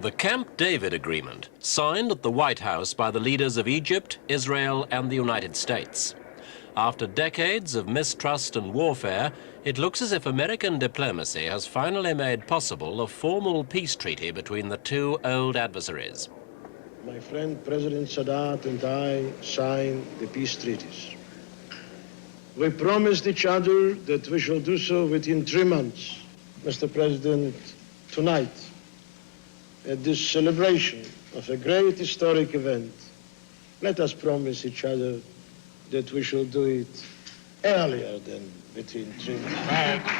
The Camp David Agreement, signed at the White House by the leaders of Egypt, Israel and the United States. After decades of mistrust and warfare, it looks as if American diplomacy has finally made possible a formal peace treaty between the two old adversaries. My friend President Sadat and I signed the peace treaties. We promised each other that we shall do so within 3 months. Mr. President, tonight, at this celebration of a great historic event, let us promise each other that we shall do it earlier than between 3 months.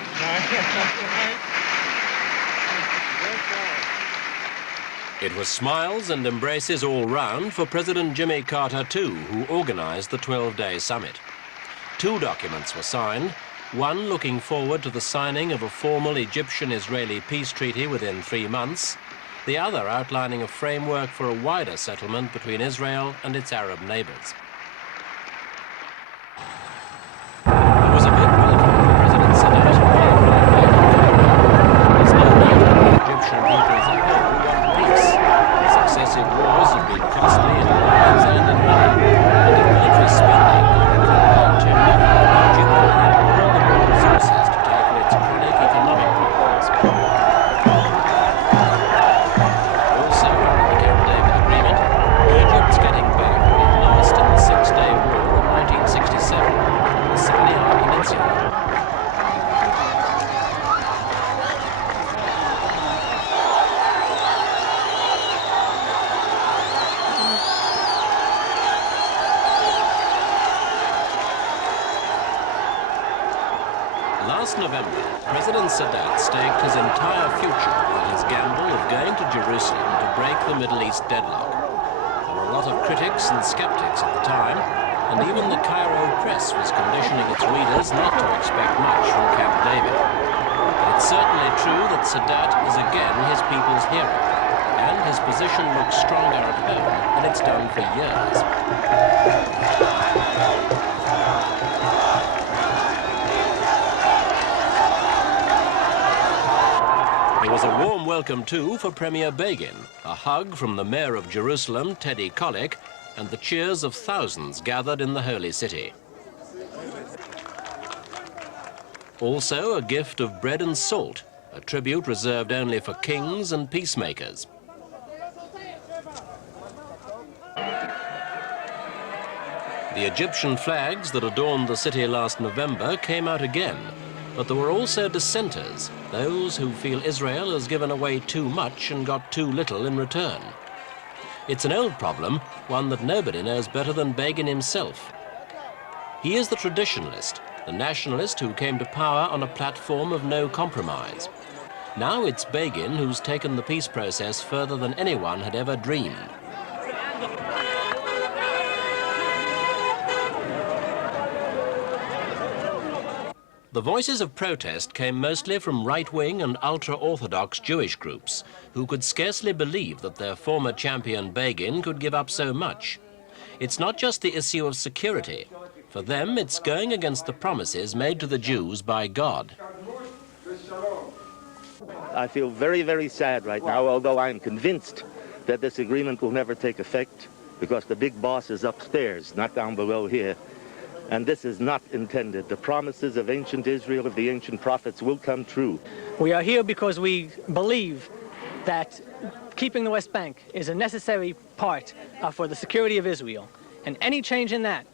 It was smiles and embraces all round for President Jimmy Carter too, who organized the 12-day summit. 2 documents were signed, one looking forward to the signing of a formal Egyptian-Israeli peace treaty within 3 months, the other outlining a framework for a wider settlement between Israel and its Arab neighbors. There was a big welcome from President Sadat. There's no doubt that the Egyptian people as a whole want peace. Successive wars have been costly in lives and in money, and if military spending could be cut back to nothing, Egypt will have all the more resources to tackle its chronic economic problems. Also, under the Camp David Agreement, Egypt's getting back what it lost in the Six-Day War of 1967, the Sinai Peninsula. Last November, President Sadat staked his entire future on his gamble of going to Jerusalem to break the Middle East deadlock. There were a lot of critics and skeptics at the time, and even the Cairo press was conditioning its readers not to expect much from Camp David. But it's certainly true that Sadat is again his people's hero, and his position looks stronger at home than it's done for years. It was a warm welcome, too, for Premier Begin, a hug from the Mayor of Jerusalem, Teddy Kollek, and the cheers of thousands gathered in the Holy City. Also a gift of bread and salt, a tribute reserved only for kings and peacemakers. The Egyptian flags that adorned the city last November came out again, but there were also dissenters, those who feel Israel has given away too much and got too little in return. It's an old problem, one that nobody knows better than Begin himself. He is the traditionalist, the nationalist who came to power on a platform of no compromise. Now it's Begin who's taken the peace process further than anyone had ever dreamed. The voices of protest came mostly from right-wing and ultra-Orthodox Jewish groups who could scarcely believe that their former champion Begin could give up so much. It's not just the issue of security. For them, it's going against the promises made to the Jews by God. I feel very, very sad right now, although I'm convinced that this agreement will never take effect because the big boss is upstairs, not down below here. And this is not intended. The promises of ancient Israel, of the ancient prophets, will come true. We are here because we believe that keeping the West Bank is a necessary part for the security of Israel. And any change in that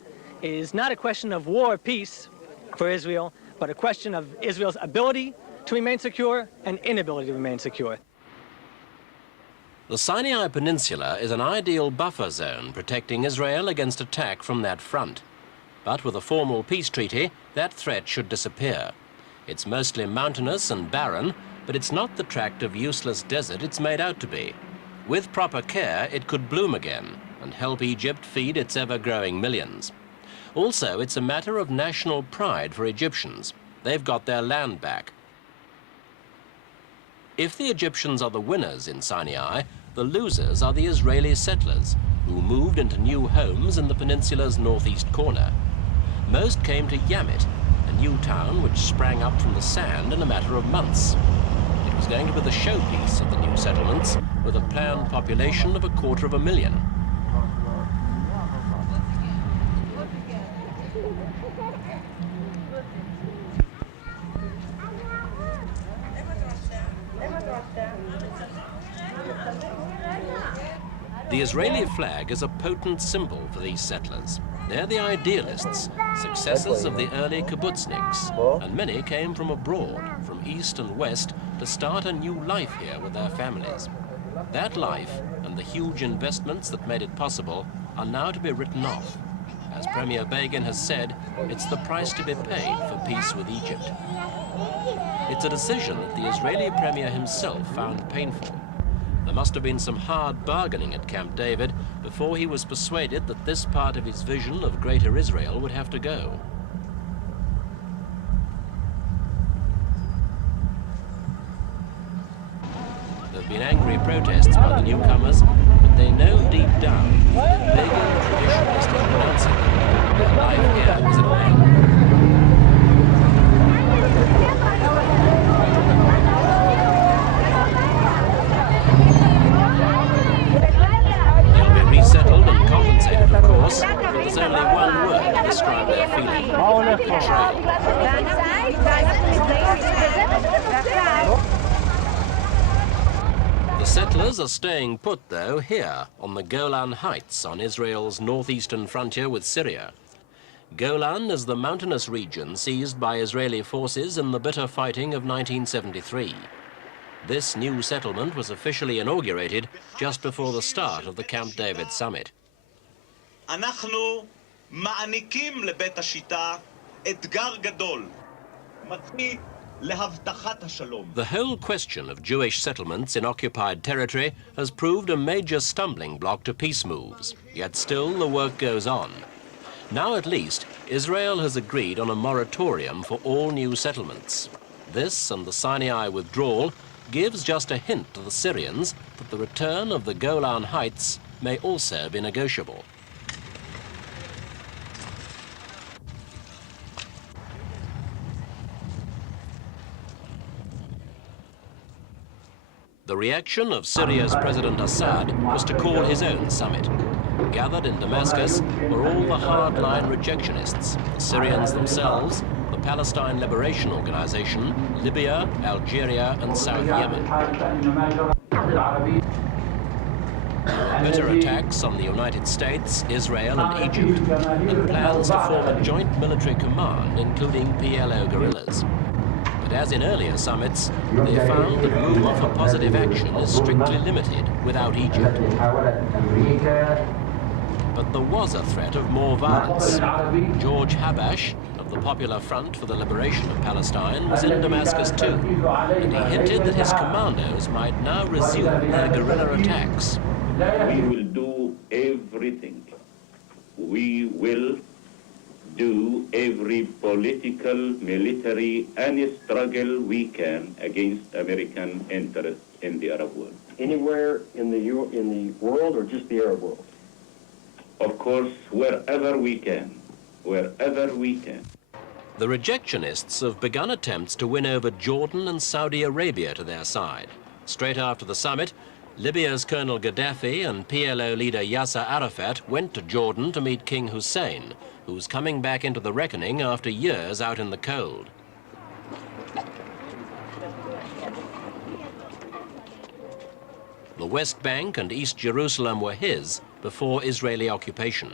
is not a question of war or peace for Israel, but a question of Israel's ability to remain secure and inability to remain secure. The Sinai Peninsula is an ideal buffer zone protecting Israel against attack from that front. But with a formal peace treaty, that threat should disappear. It's mostly mountainous and barren, but it's not the tract of useless desert it's made out to be. With proper care, it could bloom again and help Egypt feed its ever-growing millions. Also, it's a matter of national pride for Egyptians. They've got their land back. If the Egyptians are the winners in Sinai, the losers are the Israeli settlers, who moved into new homes in the peninsula's northeast corner. Most came to Yamit, a new town which sprang up from the sand in a matter of months. It was was going to be the showpiece of the new settlements, with a planned population of 250,000. The Israeli flag is a potent symbol for these settlers. They're the idealists, successors of the early kibbutzniks, and many came from abroad, from east and west, to start a new life here with their families. That life and the huge investments that made it possible are now to be written off. As Premier Begin has said, it's the price to be paid for peace with Egypt. It's a decision that the Israeli premier himself found painful. There must have been some hard bargaining at Camp David before he was persuaded that this part of his vision of Greater Israel would have to go. There have been angry protests by the newcomers, but they know deep down that if Begin the traditionalist is pronouncing them, their life here is at end. Resettled and compensated, of course, but there's only one word to describe their feeling: betrayal. The settlers are staying put, though, here on the Golan Heights on Israel's northeastern frontier with Syria. Golan is the mountainous region seized by Israeli forces in the bitter fighting of 1973. This new settlement was officially inaugurated just before the start of the Camp David summit. אנחנו מעניקים לבית השיטה אתגר גדול, מתחיל להבטחת השלום. The whole question of Jewish settlements in occupied territory has proved a major stumbling block to peace moves, yet still the work goes on. Now at least, Israel has agreed on a moratorium for all new settlements. This and the Sinai withdrawal gives just a hint to the Syrians that the return of the Golan Heights may also be negotiable. The reaction of Syria's President Assad was to call his own summit. Gathered in Damascus were all the hardline rejectionists, the Syrians themselves, the Palestine Liberation Organization, Libya, Algeria, and South Yemen. There were bitter attacks on the United States, Israel, and Egypt, and plans to form a joint military command, including PLO guerrillas. But as in earlier summits, they found that room for positive action is strictly limited without Egypt. But there was a threat of more violence. George Habash, of the Popular Front for the Liberation of Palestine, was in Damascus too, and he hinted that his commandos might now resume their guerrilla attacks. We will do everything. We will do every political, military, and struggle we can against American interests in the Arab world. Anywhere in the world or just the Arab world? Of course, wherever we can, wherever we can. The rejectionists have begun attempts to win over Jordan and Saudi Arabia to their side. Straight after the summit, Libya's Colonel Gaddafi and PLO leader Yasser Arafat went to Jordan to meet King Hussein, who's coming back into the reckoning after years out in the cold. The West Bank and East Jerusalem were his before Israeli occupation.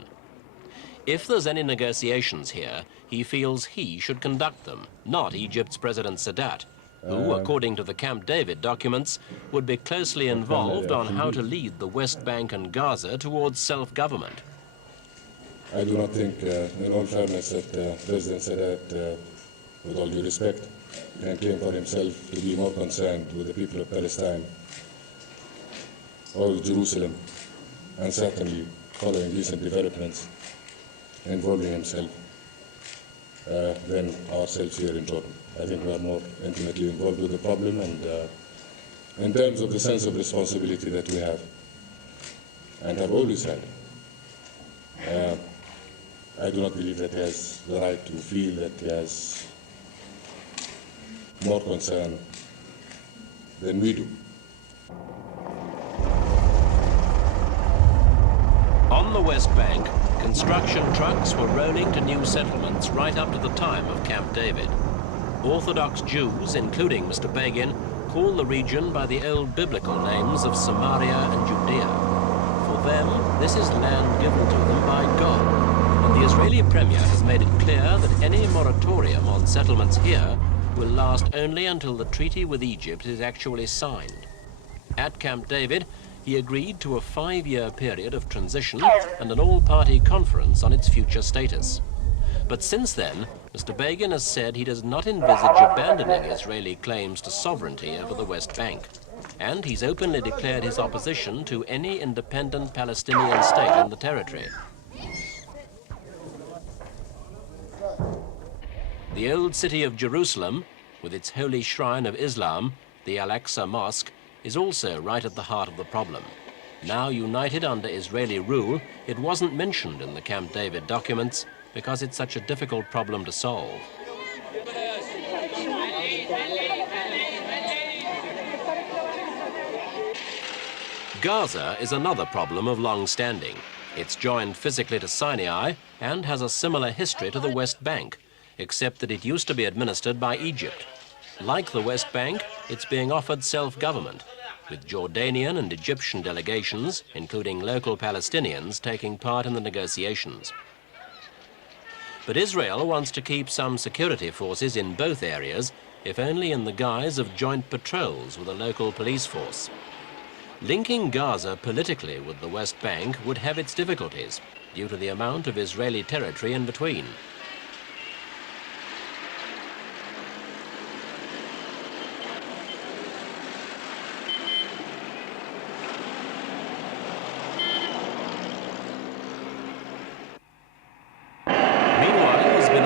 If there's any negotiations here, he feels he should conduct them, not Egypt's President Sadat, who, according to the Camp David documents, would be closely involved on how to lead the West Bank and Gaza towards self-government. I do not think, in all fairness, that President Sadat, with all due respect, can claim for himself to be more concerned with the people of Palestine or Jerusalem, and certainly following recent developments involving himself than ourselves here in Jordan. I think we are more intimately involved with the problem, and in terms of the sense of responsibility that we have and have always had, I do not believe that he has the right to feel that he has more concern than we do. On the West Bank, construction trucks were rolling to new settlements right up to the time of Camp David. Orthodox Jews, including Mr. Begin, call the region by the old biblical names of Samaria and Judea. For them, this is land given to them by God, and the Israeli Premier has made it clear that any moratorium on settlements here will last only until the treaty with Egypt is actually signed. At Camp David, he agreed to a 5-year period of transition and an all-party conference on its future status. But since then, Mr. Begin has said he does not envisage abandoning Israeli claims to sovereignty over the West Bank. And he's openly declared his opposition to any independent Palestinian state in the territory. The old city of Jerusalem, with its holy shrine of Islam, the Al-Aqsa Mosque, is also right at the heart of the problem. Now united under Israeli rule, it wasn't mentioned in the Camp David documents because it's such a difficult problem to solve. Gaza is another problem of long standing. It's joined physically to Sinai and has a similar history to the West Bank, except that it used to be administered by Egypt. Like the West Bank, it's being offered self-government, with Jordanian and Egyptian delegations, including local Palestinians, taking part in the negotiations. But Israel wants to keep some security forces in both areas, if only in the guise of joint patrols with a local police force. Linking Gaza politically with the West Bank would have its difficulties, due to the amount of Israeli territory in between.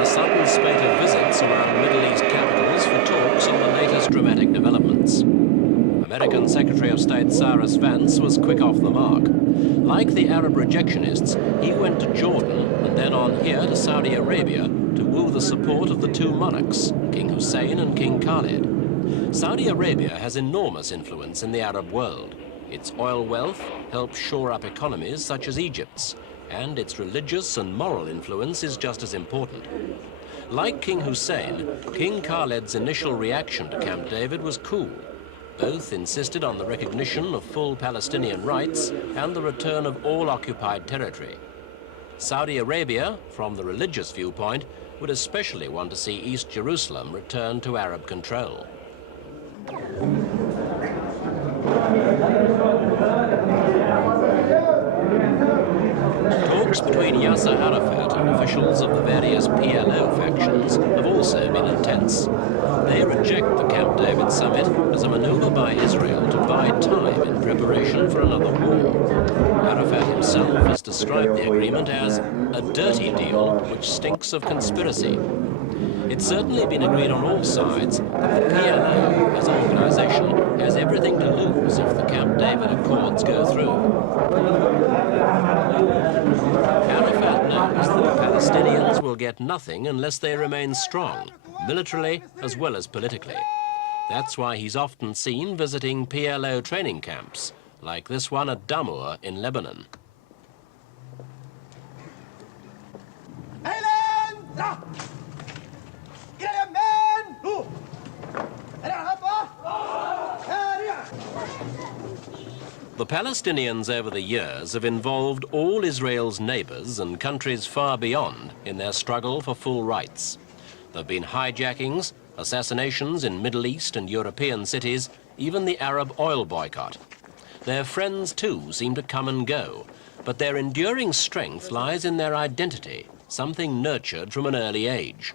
Sudden spate of visits around Middle East capitals for talks on the latest dramatic developments. American Secretary of State Cyrus Vance was quick off the mark. Like the Arab rejectionists, he went to Jordan and then on here to Saudi Arabia to woo the support of the two monarchs, King Hussein and King Khalid. Saudi Arabia has enormous influence in the Arab world. Its oil wealth helps shore up economies such as Egypt's, and its religious and moral influence is just as important. Like King Hussein, King Khalid's initial reaction to Camp David was cool. Both insisted on the recognition of full Palestinian rights and the return of all occupied territory. Saudi Arabia, from the religious viewpoint, would especially want to see East Jerusalem return to Arab control. Talks between Yasser Arafat and officials of the various PLO factions have also been intense. They reject the Camp David summit as a maneuver by Israel to buy time in preparation for another war. Arafat himself has described the agreement as a dirty deal which stinks of conspiracy. It's certainly been agreed on all sides that the PLO as an organization has everything to lose if the Camp David Accords go through. Arafat knows that the Palestinians will get nothing unless they remain strong, militarily as well as politically. That's why he's often seen visiting PLO training camps, like this one at Damour in Lebanon. The Palestinians over the years have involved all Israel's neighbors and countries far beyond in their struggle for full rights. There have been hijackings, assassinations in Middle East and European cities, even the Arab oil boycott. Their friends too seem to come and go, but their enduring strength lies in their identity, something nurtured from an early age.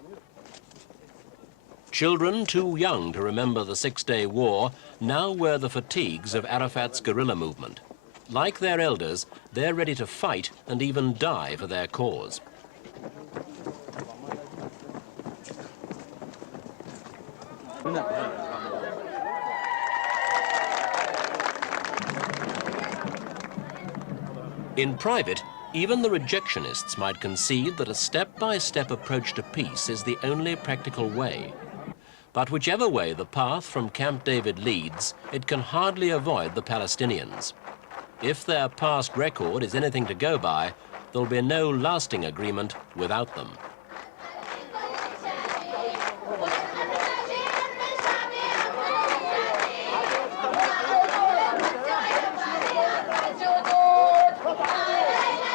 Children too young to remember the Six-Day War now wear the fatigues of Arafat's guerrilla movement. Like their elders, they're ready to fight and even die for their cause. In private, even the rejectionists might concede that a step-by-step approach to peace is the only practical way. But whichever way the path from Camp David leads, it can hardly avoid the Palestinians. If their past record is anything to go by, there'll be no lasting agreement without them.